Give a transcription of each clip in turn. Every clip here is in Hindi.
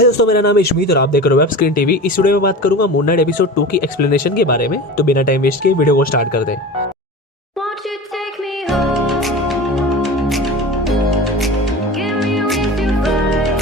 हाय दोस्तों, मेरा नाम है इशमीत और आप देख रहे हो वेब स्क्रीन टीवी। इस वीडियो में बात करूंगा मून नाइट एपिसोड 2 की एक्सप्लेनेशन के बारे में। तो बिना टाइम वेस्ट किए वीडियो को स्टार्ट कर दें। Won't you take me home? Give me with your vibe.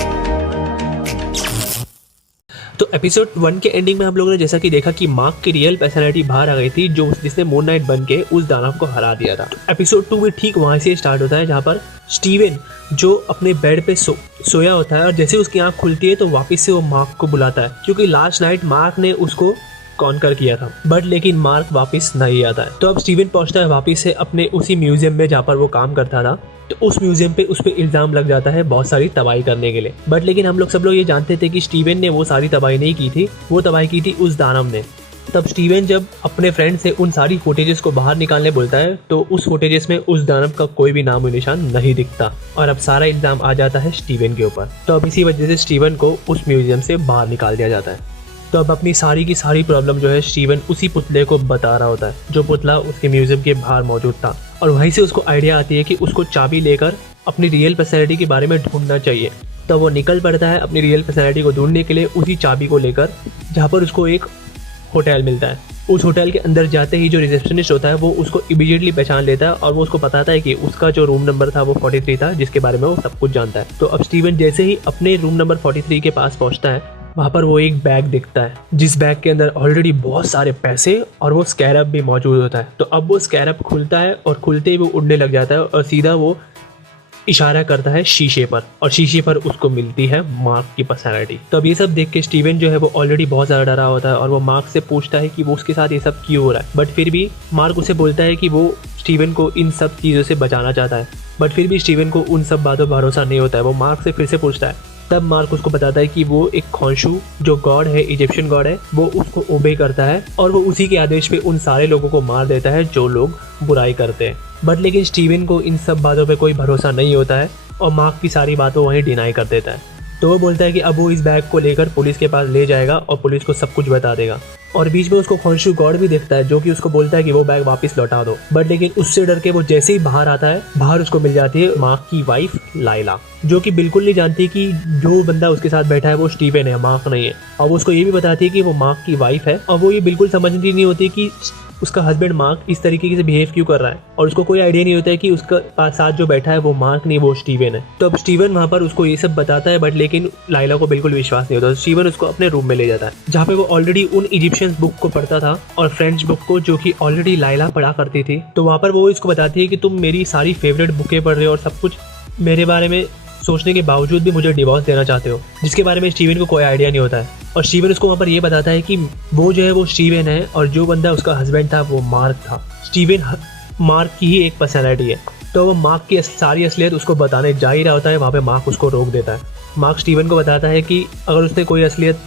तो एपिसोड 1 के एंडिंग में हम लोगों ने जैसा कि देखा कि मार्क की रियल पर्सनैलिटी बाहर आ गई थी, जो जिसने मून नाइट बन के उस दानव को हरा दिया था। तो एपिसोड 2 भी ठीक वहां से स्टार्ट होता है, जहां पर स्टीवन जो अपने बेड पे सोया होता है और जैसे उसकी आंख खुलती है तो वापस से वो मार्क को बुलाता है, क्योंकि लास्ट नाइट मार्क ने उसको कॉन्कर किया था। बट लेकिन मार्क वापस नहीं आता है। तो अब स्टीवन पहुंचता है वापस से अपने उसी म्यूजियम में जहाँ पर वो काम करता था। तो उस म्यूजियम पे उस पर इल्जाम लग जाता है बहुत सारी तबाही करने के लिए। बट लेकिन हम लोग सब लोग ये जानते थे कि स्टीवन ने वो सारी तबाही नहीं की थी, वो तबाही की थी उस दानव ने। तब स्टीवन जब अपने फ्रेंड से उन सारी फुटेजेस को बाहर निकालने बोलता है तो उस फुटेजेस में उस दानव का कोई भी नामो निशान नहीं दिखता और अब सारा इल्जाम आ जाता है स्टीवन के ऊपर। तो अब इसी वजह से स्टीवन को उस म्यूजियम से बाहर निकाल दिया जाता है। तो अब अपनी सारी की सारी प्रॉब्लम जो है स्टीवन उसी पुतले को बता रहा होता है, जो पुतला उसके म्यूजियम के बाहर मौजूद था। और वहीं से उसको आइडिया आती है कि उसको चाबी लेकर अपनी रियल पर्सनैलिटी के बारे में ढूंढना चाहिए। तो वो निकल पड़ता है अपनी रियल पर्सनैलिटी को ढूंढने के लिए उसी चाबी को लेकर, जहाँ पर उसको एक होटल मिलता है। उस होटल के अंदर जाते ही जो रिसेप्शनिस्ट होता है वो उसको इमीडिएटली पहचान लेता है और वो उसको बताता है कि उसका जो रूम नंबर था वो 43 था, जिसके बारे में वो सब कुछ जानता है। तो अब स्टीवन जैसे ही अपने रूम नंबर 43 के पास पहुंचता है, वहाँ पर वो एक बैग दिखता है, जिस बैग के अंदर ऑलरेडी बहुत सारे पैसे और वो स्कैरब भी मौजूद होता है। तो अब वो स्कैरब खुलता है और खुलते ही वो उड़ने लग जाता है और सीधा वो इशारा करता है शीशे पर, और शीशे पर उसको मिलती है मार्क की पर्सनैलिटी। तो अब ये सब देख के स्टीवन जो है वो ऑलरेडी बहुत ज़्यादा डरा होता है और वो मार्क से पूछता है कि वो उसके साथ ये सब क्यों हो रहा है। बट फिर भी मार्क उसे बोलता है कि वो स्टीवन को इन सब चीज़ों से बचाना चाहता है। बट फिर भी स्टीवन को उन सब बातों पर भरोसा नहीं होता है। वो मार्क से फिर से पूछता है। तब मार्क उसको बताता है कि वो एक खोंशू जो गॉड है, इजिप्शियन गॉड है, वो उसको ओबे करता है और वो उसी के आदेश पे उन सारे लोगों को मार देता है जो लोग बुराई करते हैं। बट लेकिन स्टीवन को इन सब बातों पे कोई भरोसा नहीं होता है और मार्क की सारी बातों वहीं डिनाई कर देता है। तो वो बोलता है कि अब वो इस बैग को लेकर पुलिस के पास ले जाएगा और पुलिस को सब कुछ बता देगा। और बीच में उसको खोंशू गॉड भी दिखता है, जो कि उसको बोलता है कि वो बैग वापस लौटा दो। बट लेकिन उससे डर के वो जैसे ही बाहर आता है, बाहर उसको मिल जाती है मार्क की वाइफ लाइला, जो कि बिल्कुल नहीं जानती कि जो बंदा उसके साथ बैठा है वो स्टीवन है, मार्क नहीं है। और वो उसको ये भी बताती है कि वो मार्क की वाइफ है और वो ये बिल्कुल समझती नहीं होती कि उसका हस्बैंड मार्क इस तरीके से बिहेव क्यों कर रहा है। और उसको कोई आइडिया नहीं होता है कि उसका साथ जो बैठा है वो मार्क नहीं, वो स्टीवन है। तो अब स्टीवन वहाँ पर उसको ये सब बताता है, बट लेकिन लाइला को बिल्कुल विश्वास नहीं होता। स्टीवन उसको अपने रूम में ले जाता है, जहाँ पे वो ऑलरेडी उन इजिप्शियन बुक को पढ़ता था और फ्रेंच बुक को, जो कि ऑलरेडी लाइला पढ़ा करती थी। तो वहाँ पर वो इसको बताती है कि तुम मेरी सारी फेवरेट बुकें पढ़ रहे हो और सब कुछ मेरे बारे में सोचने के बावजूद भी मुझे डिवोर्स देना चाहते हो, जिसके बारे में स्टीवन को कोई आइडिया नहीं होता है। और स्टीवन उसको वहाँ पर ये बताता है कि वो जो है वो स्टीवन है और जो बंदा उसका हस्बैंड था वो मार्क था। स्टीवन मार्क की ही एक पर्सनैलिटी है। तो वो मार्क की सारी असलियत उसको बताने जा ही रहा होता है, वहाँ पे मार्क उसको रोक देता है। मार्क स्टीवन को बताता है कि अगर उसने कोई असलियत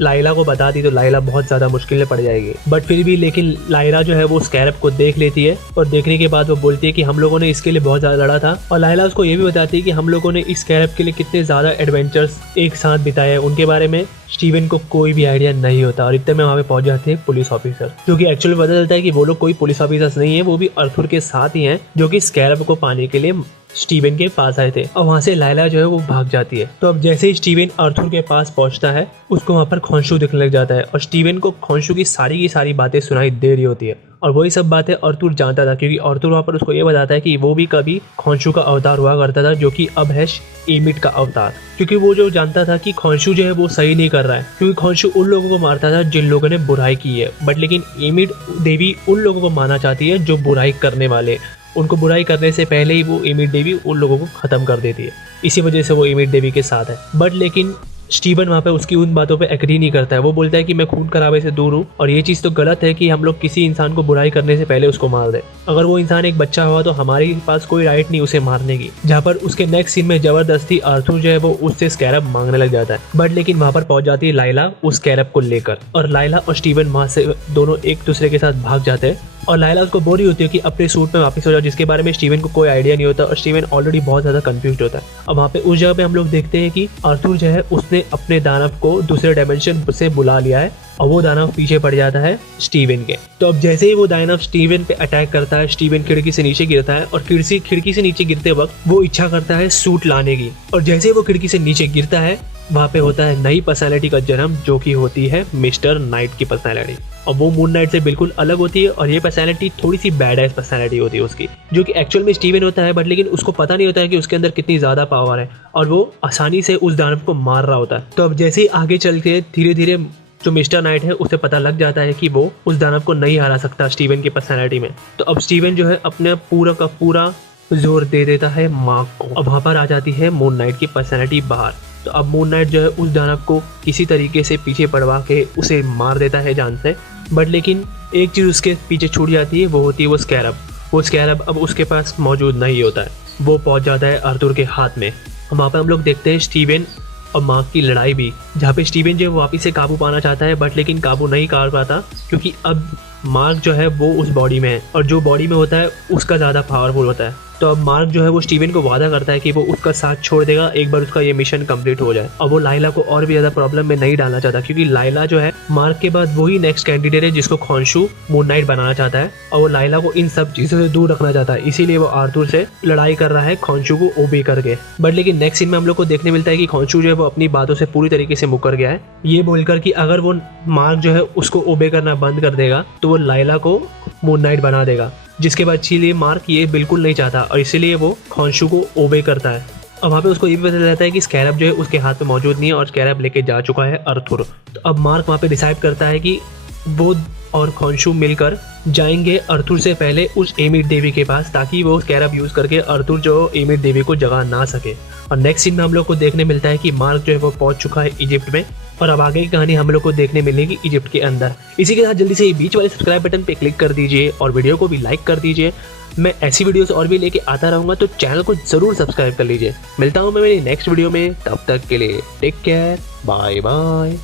लाइला को बता दी तो लाइला बहुत ज़्यादा मुश्किल में पड़ जाएगी। बट फिर भी लेकिन लाइला जो है वो स्कैरब को देख लेती है और देखने के बाद वो बोलती है कि हम लोगों ने इसके लिए बहुत ज़्यादा लड़ा था। और लाइला उसको ये भी बताती है कि हम लोगों ने इस स्कैरब के लिए कितने ज़्यादा एडवेंचर्स एक साथ बिताए हैं, उनके बारे में स्टीवन को कोई भी आइडिया नहीं होता। और इतने में वहाँ पे पहुंच जाते हैं पुलिस ऑफिसर, जो कि एक्चुअली पता चलता है कि वो लोग कोई पुलिस ऑफिसर्स नहीं है, वो भी अर्थुर के साथ ही हैं, जो कि स्कैरब को पाने के लिए स्टीवन के पास आए थे। और वहाँ से लाइला जो है वो भाग जाती है। तो अब जैसे ही स्टीवन अर्थुर के पास पहुँचता है, उसको वहाँ पर खोंशू दिखने लग जाता है और स्टीवन को खोंशू की सारी बातें सुनाई दे रही होती है। और वही सब बातें अर्थुर जानता था, क्योंकि अर्थुर वहाँ पर उसको ये बताता है कि वो भी कभी खोंशू का अवतार हुआ करता था, जो कि अब है एमिट का अवतार। क्योंकि वो जो जानता था कि खोंशू जो है वो सही नहीं कर रहा है, क्योंकि खोंशू उन लोगों को मारता था जिन लोगों ने बुराई की है। बट लेकिन एमिट देवी उन लोगों को मारना चाहती है जो बुराई करने वाले, उनको बुराई करने से पहले ही वो एमिट देवी उन लोगों को ख़त्म कर देती है। इसी वजह से वो एमिट देवी के साथ है। बट लेकिन स्टीवन वहाँ पे उसकी उन बातों पे एग्री नहीं करता है। वो बोलता है कि मैं खून खराबे से दूर हूँ और ये चीज़ तो गलत है कि हम लोग किसी इंसान को बुराई करने से पहले उसको मार दें। अगर वो इंसान एक बच्चा हुआ तो हमारे पास कोई राइट नहीं उसे मारने की। जहाँ पर उसके नेक्स्ट सीन में जबरदस्ती अर्थुर जो है वो उससे स्कैरब मांगने लग जाता है। बट लेकिन वहाँ पर पहुँच जाती है लाइला उस स्कैरब को लेकर, और लाइला और स्टीवन वहाँ से दोनों एक दूसरे के साथ भाग जाते हैं। और लाइला उसको बोल रही होती है कि अपने सूट में वापस हो जाओ, जिसके बारे में स्टीवन को कोई आइडिया नहीं होता और स्टीवन ऑलरेडी बहुत ज़्यादा कंफ्यूज होता है। अब वहाँ पे उस जगह पे हम लोग देखते हैं कि अर्थुर जो है उसने अपने दानव को दूसरे डायमेंशन से बुला लिया है और वो दानव पीछे पड़ जाता है स्टीवन के। तो अब जैसे ही वो दानव स्टीवन पे अटैक करता है, स्टीवन खिड़की से नीचे गिरता है और खिड़की से नीचे गिरते वक्त वो इच्छा करता है सूट लाने की। और जैसे ही वो खिड़की से नीचे गिरता है वहाँ पे होता है नई पर्सनालिटी का जन्म, जो कि होती है मिस्टर नाइट की पर्सनालिटी। और वो मून नाइट से बिल्कुल अलग होती है और ये पर्सनालिटी थोड़ी सी बैड एस पर्सनालिटी होती है उसकी, जो कि एक्चुअल में स्टीवन होता है, बट लेकिन उसको पता नहीं होता है कि उसके अंदर कितनी ज़्यादा पावर है और वो आसानी से उस दानव को मार रहा होता है। तो अब जैसे ही आगे चल के धीरे धीरे जो मिस्टर नाइट है उसे पता लग जाता है कि वो उस दानव को नहीं हरा सकता स्टीवन की पर्सनालिटी में। तो अब स्टीवन जो है अपने पूरा का पूरा जोर दे देता है मार्क को। अब वहाँ पर आ जाती है मून नाइट की पर्सनालिटी बाहर। तो अब मून नाइट जो है उस दानव को किसी तरीके से पीछे पड़वा के उसे मार देता है जान से, बट लेकिन एक चीज़ उसके पीछे छूट जाती है, वो होती है वो स्कैरब। वो स्कैरब अब उसके पास मौजूद नहीं होता है, वो पहुंच जाता है आर्थर के हाथ में। वहाँ पर हम लोग देखते हैं स्टीवन और मार्क की लड़ाई भी, जहाँ पे स्टीवन जो है वापस से काबू पाना चाहता है, बट लेकिन काबू नहीं कर पाता क्योंकि अब मार्क जो है वो उस बॉडी में है और जो बॉडी में होता है उसका ज़्यादा पावरफुल होता है। तो अब मार्क जो है वो स्टीवन को वादा करता है कि वो उसका साथ छोड़ देगा एक बार उसका ये मिशन कंप्लीट हो जाए। और वो लाइला को और भी ज़्यादा प्रॉब्लम में नहीं डालना चाहता, क्योंकि लाइला जो है मार्क के बाद वही नेक्स्ट कैंडिडेट है जिसको खॉन्शु मून नाइट बनाना चाहता है और वो लाइला को इन सब चीज़ों से दूर रखना चाहता है। इसीलिए वो आर्थर से लड़ाई कर रहा है खॉन्शु को ओबे करके। बट लेकिन नेक्स्ट सीन में हम लोग को देखने मिलता है कि खॉन्शु जो है वो अपनी बातों से पूरी तरीके से मुकर गया है, ये बोलकर कि अगर वो मार्क जो है उसको ओबे करना बंद कर देगा तो वो लाइला को मून नाइट बना देगा, जिसके बाद इसीलिए मार्क ये बिल्कुल नहीं चाहता और इसीलिए वो खॉन्शु को ओबे करता है। और वहाँ पे उसको ये भी पता चलता है कि स्कैरब जो है उसके हाथ में मौजूद नहीं है और स्कैरब लेके जा चुका है आर्थर। तो अब मार्क वहाँ पे डिसाइड करता है कि वो और खॉन्शु मिलकर जाएंगे आर्थर से पहले उस एमिट देवी के पास, ताकि वो स्कैरब यूज़ करके आर्थर जो एमिट देवी को जगा ना सके। और नेक्स्ट सीन में हम लोग को देखने मिलता है कि मार्क जो है वो पहुंच चुका है इजिप्ट में और अब आगे की कहानी हम लोग को देखने मिलेगी इजिप्ट के अंदर। इसी के साथ जल्दी से बीच वाले सब्सक्राइब बटन पे क्लिक कर दीजिए और वीडियो को भी लाइक कर दीजिए। मैं ऐसी वीडियोस और भी लेके आता रहूँगा, तो चैनल को ज़रूर सब्सक्राइब कर लीजिए। मिलता हूँ मैं मेरी नेक्स्ट वीडियो में, तब तक के लिए टेक केयर, बाय बाय।